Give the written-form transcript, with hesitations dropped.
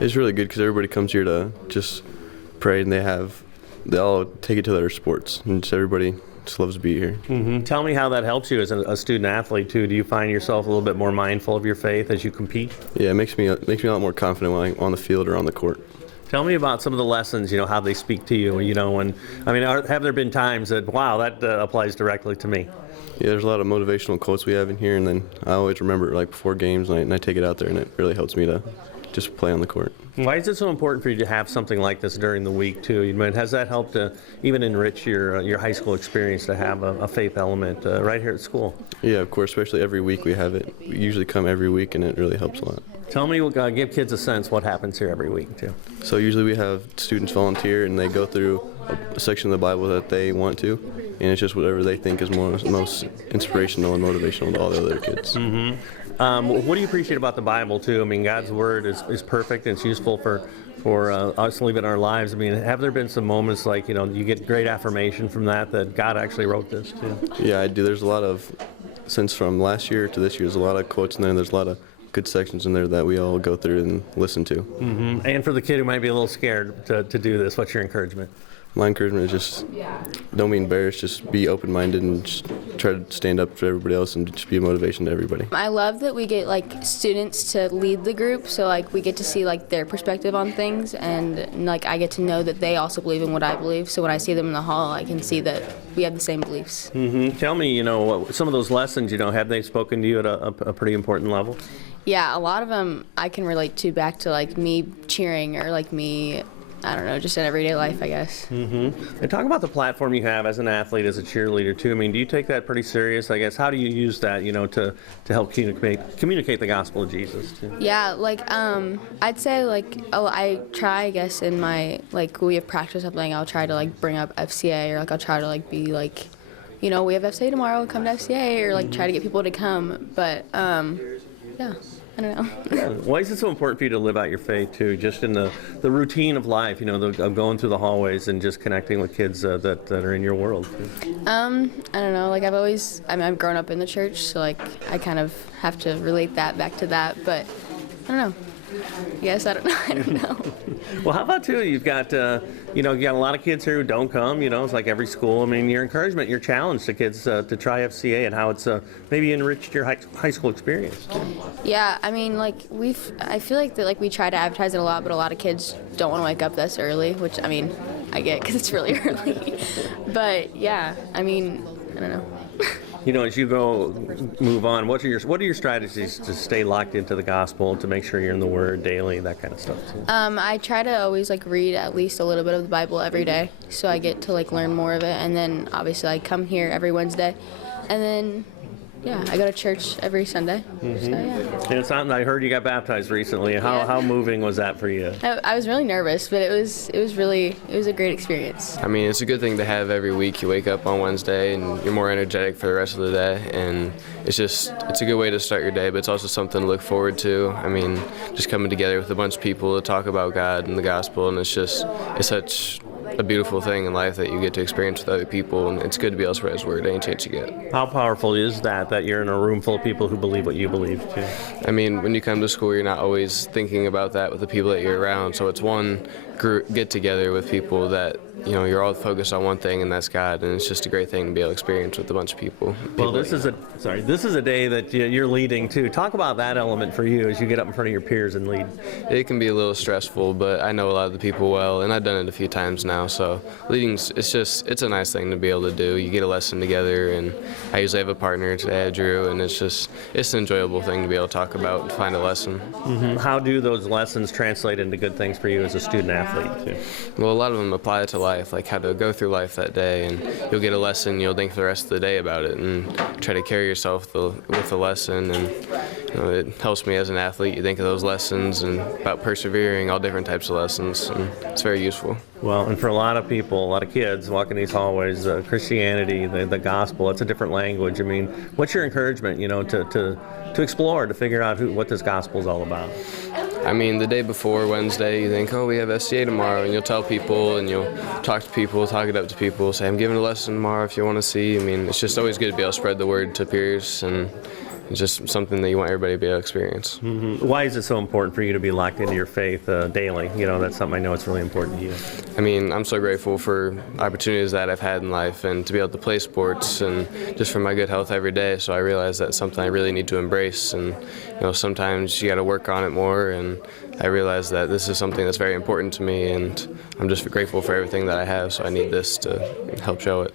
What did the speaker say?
It's really good because everybody comes here to just pray, and they all take it to their sports, and just everybody just loves to be here. Tell me how that helps you as a student athlete too. Do you find yourself a little bit more mindful of your faith as you compete? Yeah, it makes me a lot more confident when I'm on the field or on the court. Tell me about some of the lessons, how they speak to you, have there been times that, wow, that applies directly to me? Yeah, there's a lot of motivational quotes we have in here, and then I always remember it before games, and I take it out there, and it really helps me to just play on the court. Why is it so important for you to have something like this during the week too? Has that helped to even enrich your high school experience to have a faith element right here at school? Yeah, of course, especially every week we have it. We usually come every week, and it really helps a lot. Tell me, give kids a sense what happens here every week too. So usually we have students volunteer, and they go through a section of the Bible that they want to, and it's just whatever they think is most inspirational and motivational to all the other kids. What do you appreciate about the Bible too? God's Word is perfect and it's useful for us to live in our lives. Have there been some moments like, you get great affirmation from that God actually wrote this too? Yeah, I do. There's a lot of, since from last year to this year, there's a lot of quotes in there, and there's a lot of good sections in there that we all go through and listen to. And for the kid who might be a little scared to do this, what's your encouragement? My encouragement is just don't be embarrassed, just be open-minded and just try to stand up for everybody else and just be a motivation to everybody. I love that we get students to lead the group, so we get to see their perspective on things, and I get to know that they also believe in what I believe, so when I see them in the hall I can see that we have the same beliefs. Tell me, some of those lessons, have they spoken to you at a pretty important level? Yeah, a lot of them I can relate to back to me cheering or me, I don't know, just in everyday life, I guess. And talk about the platform you have as an athlete, as a cheerleader too. Do you take that pretty serious, I guess? How do you use that, to help communicate the gospel of Jesus too? Yeah, I'd say I try, I guess, in my, we have practice something, I'll try to bring up FCA, or I'll try to be we have FCA tomorrow, come to FCA, or try to get people to come, but yeah. I don't know. Why is it so important for you to live out your faith too, just in the routine of life, of going through the hallways and just connecting with kids that are in your world? I don't know, I've grown up in the church, so I kind of have to relate that back to that, but I don't know. Yes, I don't know. Well, how about too, you've got you got a lot of kids here who don't come, it's like every school. Your encouragement, your challenge to kids to try FCA and how it's maybe enriched your high school experience. Yeah, I feel that we try to advertise it a lot, but a lot of kids don't want to wake up this early, which I get because it's really early. But yeah, I don't know. As you move on, what are your strategies to stay locked into the gospel, to make sure you're in the Word daily, that kind of stuff too? I try to always read at least a little bit of the Bible every day, so I get to learn more of it. And then obviously I come here every Wednesday, and then I go to church every Sunday. So yeah. And it's something I heard you got baptized recently. How moving was that for you? I was really nervous, but it was a great experience. It's a good thing to have every week. You wake up on Wednesday and you're more energetic for the rest of the day, and it's a good way to start your day, but it's also something to look forward to. Just coming together with a bunch of people to talk about God and the gospel, and it's such a beautiful thing in life that you get to experience with other people, and it's good to be able to spread His Word any chance you get. How powerful is that you're in a room full of people who believe what you believe too? When you come to school, you're not always thinking about that with the people that you're around, so it's one group get together with people that you're all focused on one thing, and that's God, and it's just a great thing to be able to experience with a bunch of people. Well, this is a day that you're leading too. Talk about that element for you as you get up in front of your peers and lead. It can be a little stressful, but I know a lot of the people well, and I've done it a few times now, so leading, it's a nice thing to be able to do. You get a lesson together, and I usually have a partner today, Drew, and it's an enjoyable thing to be able to talk about and find a lesson. How do those lessons translate into good things for you as a student athlete too? Well, a lot of them apply to life, like how to go through life that day, and you'll get a lesson, you'll think for the rest of the day about it and try to carry yourself with the lesson, and it helps me as an athlete. You think of those lessons and about persevering, all different types of lessons, and it's very useful. Well, and for a lot of people, a lot of kids walking these hallways, Christianity, the gospel, it's a different language. What's your encouragement, to explore, to figure out what this gospel is all about? The day before Wednesday, you think, we have SCA tomorrow, and you'll tell people, and you'll talk to people, talk it up to people, say, I'm giving a lesson tomorrow if you want to see. It's just always good to be able to spread the word to peers, and it's just something that you want everybody to be able to experience. Why is it so important for you to be locked into your faith daily? You know, that's something I know it's really important to you. I mean, I'm so grateful for opportunities that I've had in life and to be able to play sports and just for my good health every day. So I realize that's something I really need to embrace, and you know, sometimes you got to work on it more, and I realize that this is something that's very important to me, and I'm just grateful for everything that I have, so I need this to help show it.